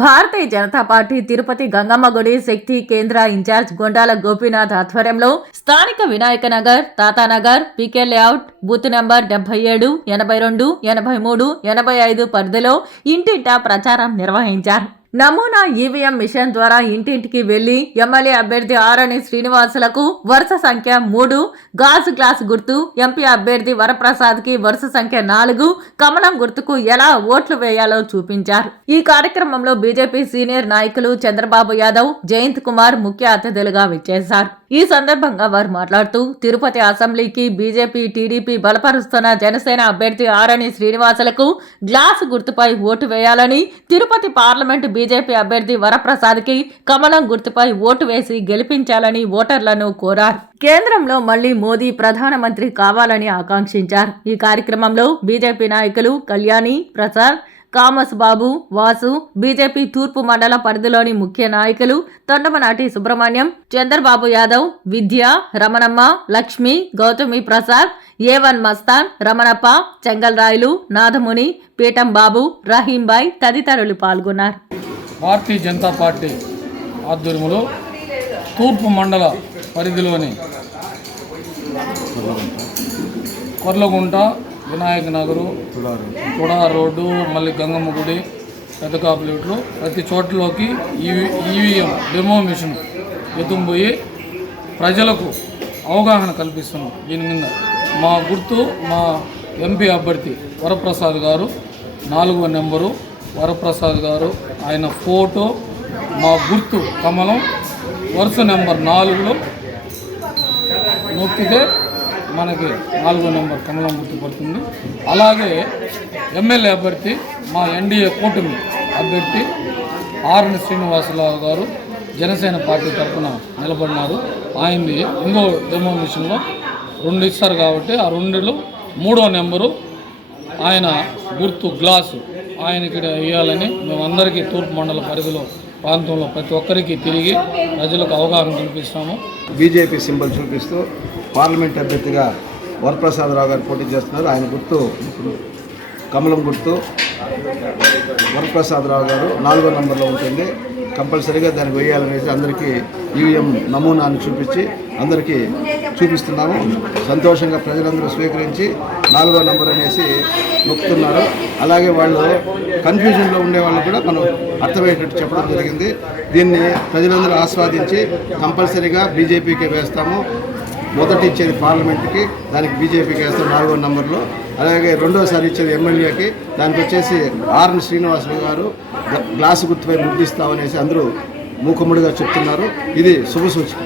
Bharatiya Janata party Tirupati Gangamma గుడి శక్తి కేంద్ర incharge గొండాల Gopinath ఆధ్వర్యంలో స్థానిక వినాయక నగర్, తాతానగర్, పీకే లేఅవుట్, బూత్ నెంబర్ 77, 82, 83, 85 పరిధిలో ఇంటింటా ప్రచారం నిర్వహించారు. నమూనా ఈవీఎం మిషన్ ద్వారా ఇంటింటికి వెళ్లి ఎమ్మెల్యే అభ్యర్థి ఆరణి శ్రీనివాసులకు వరుస సంఖ్య 3, గాజు గ్లాస్ గుర్తు, ఎంపీ అభ్యర్థి వరప్రసాద్ కి వరుస సంఖ్య 4, కమలం గుర్తుకు ఎలా ఓట్లు వేయాలో చూపించారు. ఈ కార్యక్రమంలో బీజేపీ సీనియర్ నాయకులు చంద్రబాబు యాదవ్, జయంత్ కుమార్ ముఖ్య అతిథులుగా విచ్చేశారు. ఈ సందర్భంగా వారు మాట్లాడుతూ తిరుపతి అసెంబ్లీకి బీజేపీ, టీడీపీ బలపరుస్తున్న జనసేన అభ్యర్థి ఆరణి శ్రీనివాసులకు గ్లాసు గుర్తుపై ఓటు వేయాలని, తిరుపతి పార్లమెంటు బీజేపీ అభ్యర్థి వరప్రసాద్ కి కమలం గుర్తుపై ఓటు వేసి గెలిపించాలని ఓటర్లను కోరారు. కేంద్రంలో మళ్లీ మోదీ ప్రధానమంత్రి కావాలని ఆకాంక్షించారు. ఈ కార్యక్రమంలో బీజేపీ నాయకులు కళ్యాణి, ప్రసాద్, కామస్ బాబు, వాసు, బీజేపీ తూర్పు మండల పరిధిలోని ముఖ్య నాయకులు తొండమనాటి సుబ్రహ్మణ్యం, చంద్రబాబు యాదవ్, విద్య, రమణమ్మ, లక్ష్మి, గౌతమి ప్రసాద్, A1 మస్తాన్, రమణప్ప, చెంగల్రాయులు, నాథముని, పీఠం బాబు, రహీంబాయ్ తదితరులు పాల్గొన్నారు. భారతీయ జనతా పార్టీ ఆధ్వర్యంలో తూర్పు మండల పరిధిలోని కొర్లగుంట, వినాయక నగరు, తుడా రోడ్డు, మళ్ళీ గంగమ్మ గుడి, పెద్ద కాపులేట్లు ప్రతి చోట్లోకి ఈవీఎం డెమో మిషన్ ఎత్తుకుపోయి ప్రజలకు అవగాహన కల్పిస్తున్నాం. దీని మీద మా గుర్తు మా ఎంపీ అభ్యర్థి వరప్రసాద్ గారు 4వ నెంబరు వరప్రసాద్ గారు, ఆయన ఫోటో, మా గుర్తు కమలం, వరుస నెంబర్ 4లో నొక్కితే మనకి 4వ నెంబర్ కమలం గుర్తుపడుతుంది. అలాగే ఎమ్మెల్యే అభ్యర్థి మా ఎన్డీఏ కూటమి అభ్యర్థి ఆరణి శ్రీనివాసరావు గారు జనసేన పార్టీ తరఫున నిలబడినారు. ఆయన్ని ఇంకో డెమో మిషన్లో 2 ఇస్తారు కాబట్టి ఆ 2లో 3వ నెంబరు ఆయన గుర్తు గ్లాసు ఆయనకి వేయాలని మేమందరికీ తూర్పు మండల పరిధిలో ప్రాంతంలో ప్రతి ఒక్కరికి తిరిగి ప్రజలకు అవగాహన కల్పిస్తాము. బీజేపీ సింబల్ చూపిస్తూ పార్లమెంట్ అభ్యర్థిగా వరప్రసాదరావు గారు పోటీ చేస్తున్నారు. ఆయన గుర్తు కమలం గుర్తు. వరప్రసాదరావు గారు 4వ నెంబర్లో ఉంటుంది. కంపల్సరీగా దానికి వేయాలనేసి అందరికీ ఈవీఎం నమూనాను చూపించి అందరికీ చూపిస్తున్నాము. సంతోషంగా ప్రజలందరూ స్వీకరించి 4వ నెంబర్ అనేసి నొక్కుతున్నారు. అలాగే వాళ్ళు కన్ఫ్యూజన్లో ఉండే వాళ్ళు కూడా మనం అర్థమయ్యేటట్టు చెప్పడం జరిగింది. దీన్ని ప్రజలందరూ ఆస్వాదించి కంపల్సరీగా బీజేపీకే వేస్తాము. మొదటి ఇచ్చేది పార్లమెంట్కి, దానికి బీజేపీకి వేస్తాం 4వ నెంబర్లో. అలాగే రెండోసారి ఇచ్చేది ఎమ్మెల్యేకి, దానికి వచ్చేసి ఆర్ఎన్ శ్రీనివాసరావు గారు గ్లాసు గుర్తుపై ముద్దిస్తామనేసి అందరూ మూకుమ్మడిగా చెప్తున్నారు. ఇది శుభ సూచన.